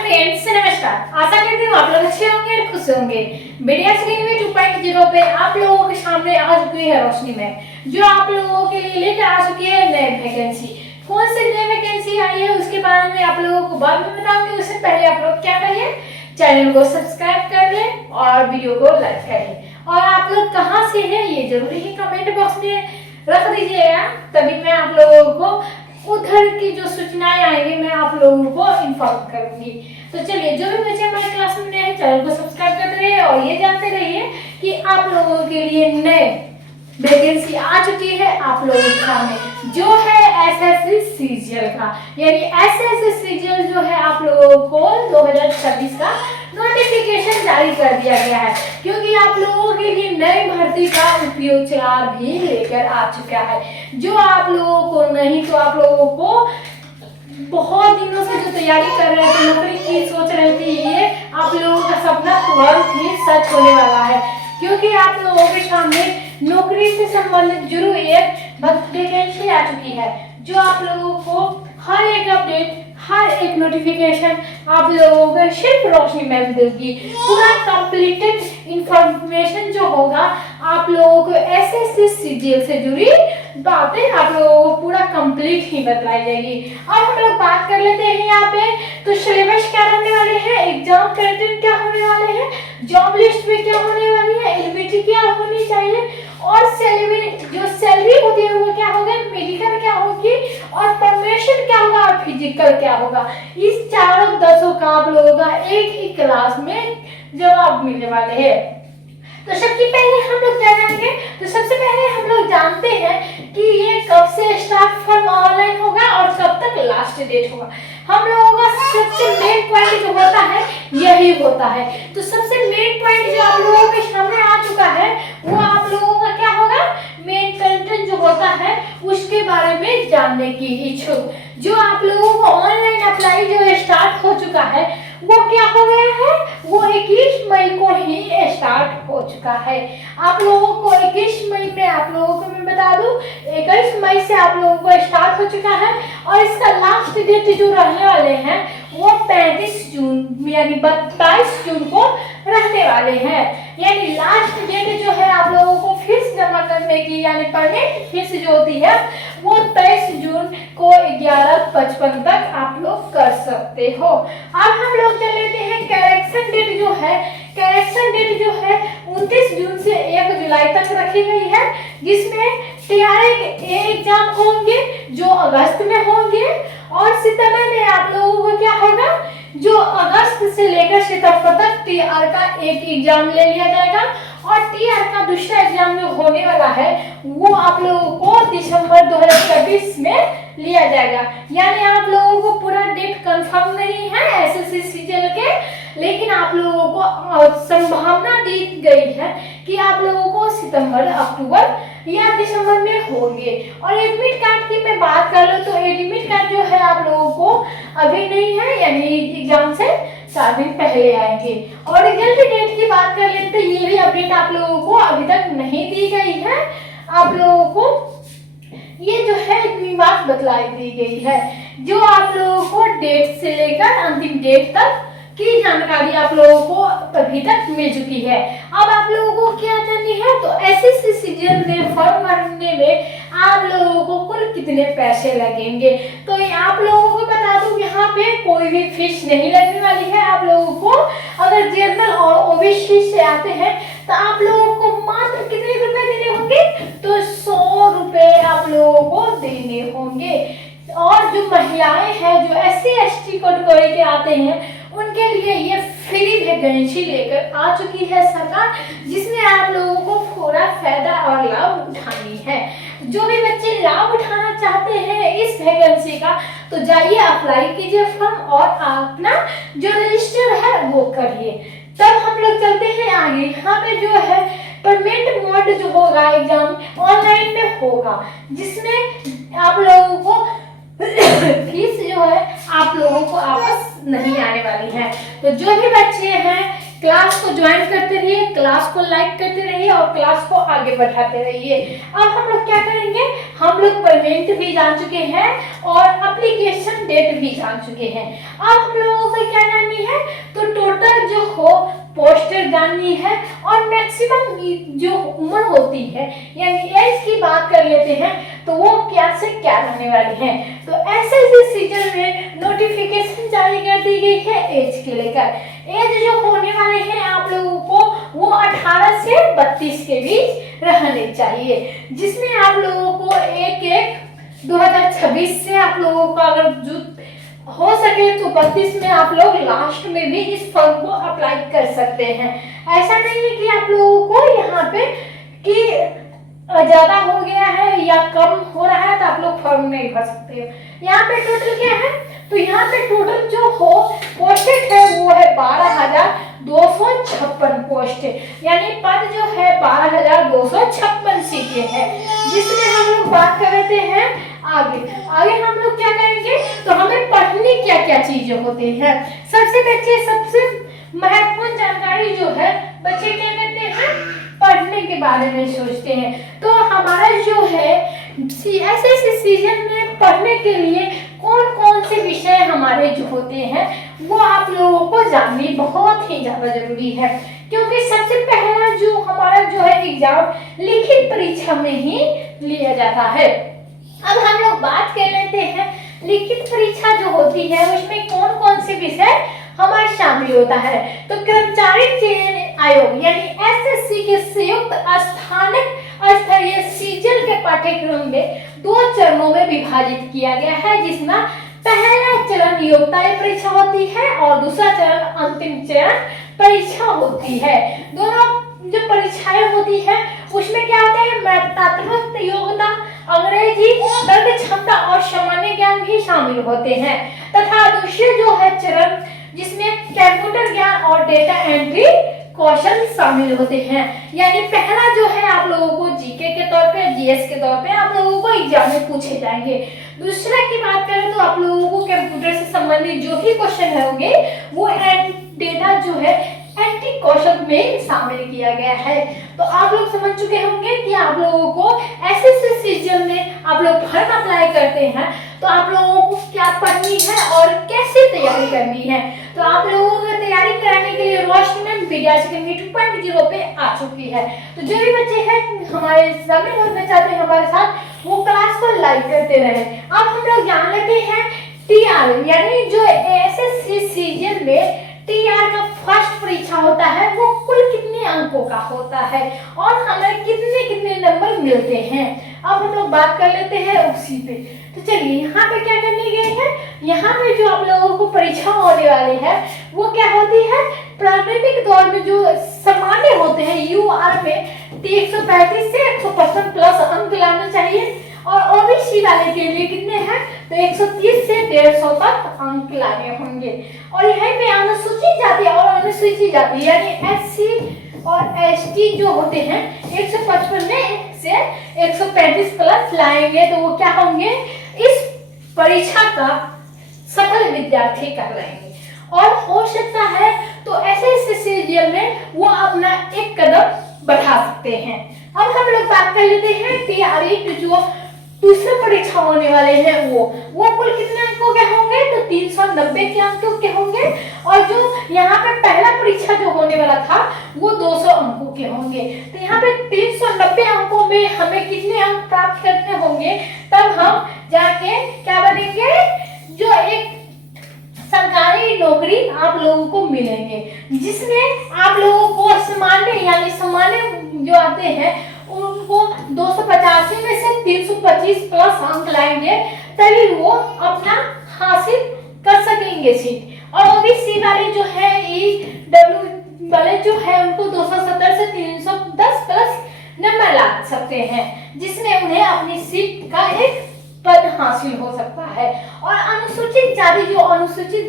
Friends नमस्कार। आशा करती हूँ आप लोग अच्छे होंगे और खुश होंगे। मीडिया स्क्रीन 2.0 पे आप लोगों के सामने आ चुकी है रोशनी में, जो आप लोगों के लिए लेकर आ चुकी है नई वैकेंसी। कौन सी नई वैकेंसी आई है उसके बारे में आप लोगों को बाद में बताऊंगी। उससे पहले आप लोग क्या करिए, चैनल को सब्सक्राइब कर लें और वीडियो को लाइक करिए। और आप लोग कहाँ से हैं ये जरूरी ही कमेंट बॉक्स में रख दीजिएगा, तभी मैं आप लोगों को उधर की जो सूचनाएं आएंगी मैं आप लोगों को इन्फॉर्म करूंगी। तो चलिए, जो भी बच्चे हमारे क्लास में नए हैं चैनल को सब्सक्राइब करते रहिए और ये जानते रहिए कि आप लोगों के लिए नए वैकेंसी आ चुकी है आप लोगों के सामने, जो है एसएससी सीजीएल का। यानी एसएससी सीजीएल जो है आप लोगों को 2026 का नोटिफिकेशन जारी कर दिया गया है, क्योंकि आप लोगों के लिए नई भर्ती का उपयोगचार भी लेकर आ चुका है। जो आप लोगों को नहीं तो आप लोगों को बहुत दिनों से जो तैयारी कर रहे थे, नौकरी की सोच रहे थे, ये आप लोगों का सपना तुरंत ही सच होने वाला है, क्योंकि आप लोगों के सामने नौकरी से संबंधित जरूर एक वैकेंसी आ चुकी है, जो आप लोगों को हर एक अपडेट, हर एक नोटिफिकेशन आप लोगों को सिर्फ रोशनी मैम देगी। पूरा कंप्लीटेड इंफॉर्मेशन जो होगा आप लोगों को एसएससी सीजीएल से जुड़ी बातें आप लोगों को पूरा कंप्लीट ही बताई जाएगी। अब हम लोग बात कर लेते हैं यहाँ पे, तो सिलेबस क्या रहने वाले हैं, एग्जाम पैटर्न क्या होने वाले हैं, जॉब लिस्ट में क्या होने वाली है, एलिजिबिलिटी क्या होनी चाहिए, और सैलरी होती है वो क्या होगा, मेडिकल क्या होगी, और प्रमोशन क्या होगा, और फिजिकल क्या होगा। इस चारों 10 का आप लोगों का एक ही क्लास में जवाब मिलने वाले हैं। तो सबसे पहले हम लोग क्या जानेंगे, तो सबसे पहले हम लोग जानते हैं कि ये कब से स्टार्ट फॉर्म ऑनलाइन होगा और कब तक लास्ट डेट होगा। हम लोगों का सबसे मेन पॉइंट जो होता है यही होता है। तो सबसे मेन पॉइंट जो आप लोगों के सामने आ चुका है वो आप लोगों का क्या होगा, मेन कंटेंट जो होता है उसके बारे में जानने की इच्छुक। जो आप लोगों को ऑनलाइन अप्लाई जो स्टार्ट हो चुका है वो क्या हो गया है, वो 21 मई को ही स्टार्ट हो चुका है। आप लोगों को 21 मई में आप लोगों को मैं बता दूं 21 मई से आप लोगों को स्टार्ट हो चुका है, और इसका लास्ट डेट जो रहने वाले हैं वो 35 जून यानी 22 जून को रहने वाले हैं। यानी लास्ट डेट जो है आप लोगों को फीस जमा करने की यानी पेमेंट फीस जो होती है वो 23 जून को 11:55 तक आप लोग कर सकते हो। अब हम लोग चल लेते हैं करेक्शन डेट जो है, करेक्शन डेट जो है 29 जून से 1 जुलाई तक रखी गई है, जिसमें टीआरए एग्जाम होंगे जो अगस्त में होंगे, और सितंबर में आप लोगों को क्या होगा, जो अगस्त से लेकर सितंबर तक टीआर का एक एग्जाम ले लिया जाएगा, और टीआर का दूसरा एग्जाम जो होने वाला है वो आप लोगों को दिसंबर 2024 में लिया जाएगा। यानी आप लोगों को पूरा डेट कंफर्म नहीं है एसएससी सीजीएल के, लेकिन आप लोगों को संभावना दी गई है कि आप लोगों को सितंबर, अक्टूबर या दिसंबर में होंगे। और एडमिट कार्ड की मैं बात कर लूं तो एडमिट कार्ड जो है आप लोगों को अभी नहीं है, यानी एग्जाम से 4 दिन पहले आएंगे। और रिजल्ट डेट की बात कर लेते हैं, ये भी अपडेट आप लोगों को अभी तक नहीं दी गई है। आप लोगों को ये जो है बात बतलाई दी गई है, जो आप लोगों को डेट से लेकर अंतिम डेट तक की जानकारी आप लोगों को अभी तक मिल चुकी है। अब आप लोगों को क्या जाननी है, तो एसएससी सीजीएल में फॉर्म भरने में आप लोगों को कुल कितने पैसे लगेंगे, तो आप लोगों को बता दूं यहाँ पे कोई भी फीस नहीं लगने वाली है। आप लोगों को अगर जनरल और ओबीसी से आते हैं तो आप लोगों को मात्र कितने रुपए देने होंगे, तो 100 रुपए आप लोगों को देने होंगे। और जो महिलाएं हैं जो SC ST कैटेगरी के आते हैं उनके लिए ये फ्री वैकेंसी लेकर आ चुकी है सरकार, जिसमें आप लोगों को पूरा फायदा और लाभ उठानी है। जो भी बच्चे लाभ उठाना चाहते हैं इस वैकेंसी का तो जाइए अप्लाई कीजिए फॉर्म और अपना जो रजिस्टर है वो करिए। तब हम लोग चलते हैं आगे। यहाँ पे जो है पेमेंट मोड जो होगा एग्जाम ऑनलाइन में होगा, जिसमें आप लोगों को फीस जो है आप लोगों को वापस नहीं आने वाली है। तो जो भी बच्चे हैं क्लास को ज्वाइन करते रहिए, क्लास को लाइक करते रहिए और क्लास को आगे बढ़ाते रहिए। अब हम लोग क्या करेंगे, हम लोग पेमेंट भी जान चुके हैं और एप्लीकेशन डेट भी जान चुके हैं। अब हम लोगों को क्या जाननी है, तो टोटल जो हो पोस्टर जाननी है और मैक्सिमम जो उम्र होती है यानी एज की बात कर लेते हैं तो वो क्या से क्या रहने वाली है। तो एसएससी सीजन में नोटिफिकेशन जारी कर दी गई है एज के लेकर। एज जो होने वाले हैं आप लोगों को वो 18 से 32 के बीच रहने चाहिए, जिसमें आप लोगों को 1/1/2026 से आप लोगों को अगर जो हो सके तो 32 में आप लोग लास्ट में भी इस फॉर्म को अप्लाई कर सकते हैं। ऐसा नहीं है कि आप लोगों को यहाँ पे कि ज्यादा हो गया है या कम हो रहा है तो आप लोग फॉर्म नहीं भर सकते हो। यहाँ पे टोटल क्या है, तो यहाँ पे टोटल जो हो पोस्टेड है वो है 12,256 पोस्ट, यानी पद जो है 12,256 सीटें हैं, जिसमें हम लोग बात कर रहे हैं आगे हम लोग क्या करेंगे, तो हमें पढ़ने क्या क्या चीजें होती हैं। सबसे महत्वपूर्ण जानकारी जो है बच्चे क्या करते हैं, पढ़ने के बारे में सोचते हैं। तो हमारा जो है एसएससी सीजन में पढ़ने के लिए कौन कौन से विषय हमारे जो होते हैं वो आप लोगों को जाननी बहुत ही ज्यादा जरूरी है, क्योंकि सबसे पहला जो हमारा जो है एग्जाम लिखित परीक्षा में ही लिया जाता है। अब हम लोग बात कर लेते हैं लिखित परीक्षा जो होती है उसमें कौन कौन से विषय हमारे शामिल होता है। तो कर्मचारी चयन आयोग यानी एसएससी के संयुक्त स्थानिक स्तरीय सीजन के पाठ्यक्रम में 2 चरणों में विभाजित किया गया है, जिसमें पहला चरण योग्यता परीक्षा होती है और दूसरा चरण अंतिम चरण परीक्षा होती है। दोनों जो परीक्षाएं होती है उसमें क्या होता है, मैथमेटिक्स योग्यता, अंग्रेजी, तर्क क्षमता और सामान्य ज्ञान भी शामिल होते हैं, तथा दूसरे जो है चरण जिसमें कंप्यूटर ज्ञान और डेटा एंट्री कौशल शामिल होते हैं। यानी पहला जो है आप लोगों को जीके के तौर पे, जीएस के तौर पे आप लोगों को एग्जाम में पूछे जाएंगे। दूसरा की बात करें तो आप लोगों को कंप्यूटर से संबंधित जो भी क्वेश्चन होंगे वो डेटा जो है एंट्री कौशल में शामिल किया गया है। तो आप लोग समझ चुके होंगे कि आप लोगों को एसएससी सीजन में आप लोग फॉर्म अप्लाई करते हैं तो आप लोगों को क्या पढ़नी है और कैसे तैयारी करनी है। तो आप लोगों को तैयारी कराने के लिए रोशनी मैम विद्यार्थी 2.0 पे आ चुकी है। तो जो भी बच्चे हैं हमारे शामिल होना चाहते हैं हमारे साथ वो क्लास को लाइक करते रहे। अब हम लोग जान लेते हैं टीआर यानी जो एसएससी सीजन में टीआर का फर्स्ट परीक्षा होता है वो कुल कितने अंकों का होता है और हमें कितने कितने नंबर मिलते हैं। अब हम लोग बात कर लेते हैं उसी पे। तो चलिए यहाँ पे क्या करने गए हैं, यहाँ पे जो आप लोगों को परीक्षा होने वाली है वो क्या होती है, प्रारंभिक दौर में जो सामान्य होते हैं यूआर में 135 से 155 प्लस अंक लाना चाहिए और ओबीसी वाले के लिए कितने हैं, तो 130 से 150 तक अंक लाने होंगे। और यहाँ पे अनुसूचित जाति और अनुसूचित जाति यानी एससी और एसटी जो होते हैं 155 से 135 प्लस लाएंगे तो वो क्या होंगे, इस परीक्षा का सफल विद्यार्थी कहलाएंगे। और हो सकता है तो एसएससी सीजन में वो अपना एक कदम बढ़ा सकते हैं। अब हम लोग बात कर लेते हैं टीआरई जो दूसरे परीक्षा होने वाले हैं वो कुल कितने अंकों के होंगे, तो 390 के अंकों के होंगे और जो यहाँ पे पहला परीक्षा जो होने वाला था वो 200 अंकों के होंगे। तो यहाँ पे 390 अंकों में हमें कितने अंक प्राप्त करने होंगे, तब हम जाके क्या बनेंगे, जो एक सरकारी नौकरी आप लोगों को मिलेंगे, जिसमें आप लोगों को सामान्य जो आते हैं उनको 285 में से 325 प्लस अंक लाएंगे तभी वो अपना हासिल कर सकेंगे सीट। और ओबीसी वाले जो है ईडब्ल्यू वाले जो है उनको 270 से 310 प्लस नंबर ला सकते हैं, जिसमें उन्हें अपनी सीट का एक पद हासिल हो सकता है। और अनुसूचित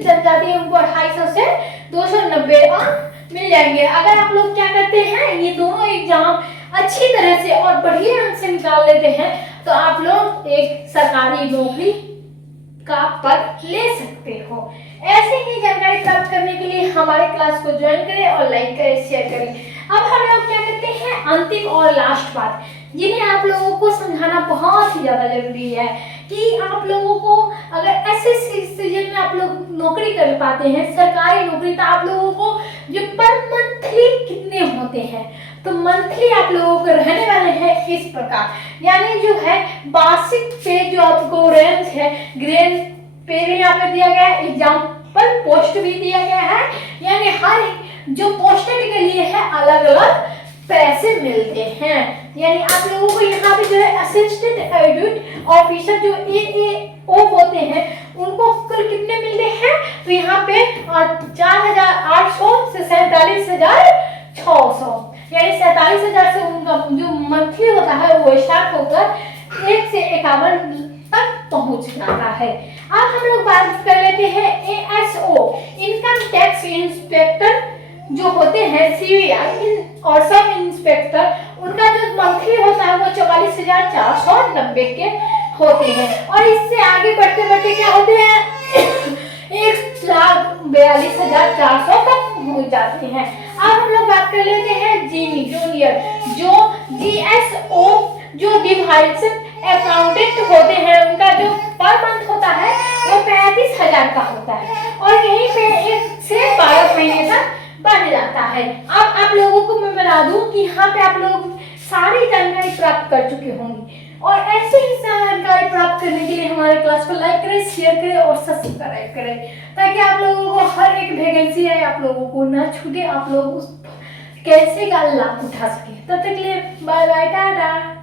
जनजाति उनको 250 से 290 अंक मिल जाएंगे। अगर आप लोग क्या करते हैं ये दोनों एग्जाम अच्छी तरह से और बढ़िया अंक से निकाल लेते हैं तो आप लोग एक सरकारी नौकरी का पद ले सकते हो। ऐसे ही जानकारी प्राप्त करने के लिए हमारे क्लास को ज्वाइन करें और लाइक करें, शेयर करें। अब हम लोग क्या करते हैं, अंतिम और लास्ट बात, जिन्हें आप लोगों को समझाना बहुत ही ज़्यादा जरूरी है कि आप लोगों को अगर ऐसे सीजन में आप लोग नौकरी कर पाते हैं, सरकारी नौकरी, तो आप लोगों को जो पर मंथली कितने होते हैं, तो मंथली आप लोगों को रहने वाले हैं इस प्रकार, यानी जो है वार्षिक पे जो आपको रेंज है, ग्रेड पे भी यहाँ पे दिया गया है, एग्जाम्पल पोस्ट भी दिया गया है, यानी हर जो पोस्टेड के लिए है अलग अलग पैसे मिलते हैं। यानी आप लोगों को यहाँ पे जो है असिस्टेंट ऑडिट ऑफिसर जो AAO होते हैं उनको कुल कितने मिलते हैं, तो यहाँ पे 4,800 से 47,600, यानी 47,000 से उनका जो मंथली होता है वो स्टार्ट होकर 1 से 51 तक पहुंच जाता है। अब हम लोग बात कर लेते हैं ASO, इनकम टैक्स इंस्पेक्टर जो होते हैं, CVR और सब इंस्पेक्टर, उनका जो मंथली होता है वो 44,490 के होते हैं। और इससे आगे बढ़ते बढ़ते क्या होते हैं 1,42,400 तक हो जाते हैं। अब हम लोग बात कर लेते हैं जूनियर, जो GSO जो डिवाइजर अकाउंटेंट होते हैं, उनका जो पर मंथ होता है वो 35,000 का होता है और यहीं पे 1 से 12 महीने तक बढ़ जाता है। अब आप लोगों को मैं बता दूं कि यहाँ पे आप लोग सारी जानकारी प्राप्त कर चुके होंगे, और ऐसे ही जानकारी प्राप्त करने के लिए हमारे क्लास को लाइक करें, शेयर करें और सब्सक्राइब करें, ताकि आप लोगों को हर एक वैकेंसी है आप लोगों को ना छूटे, आप लोग उस कैसे का लाभ उठा सके। तब तक के लिए बाय बाय, टाटा।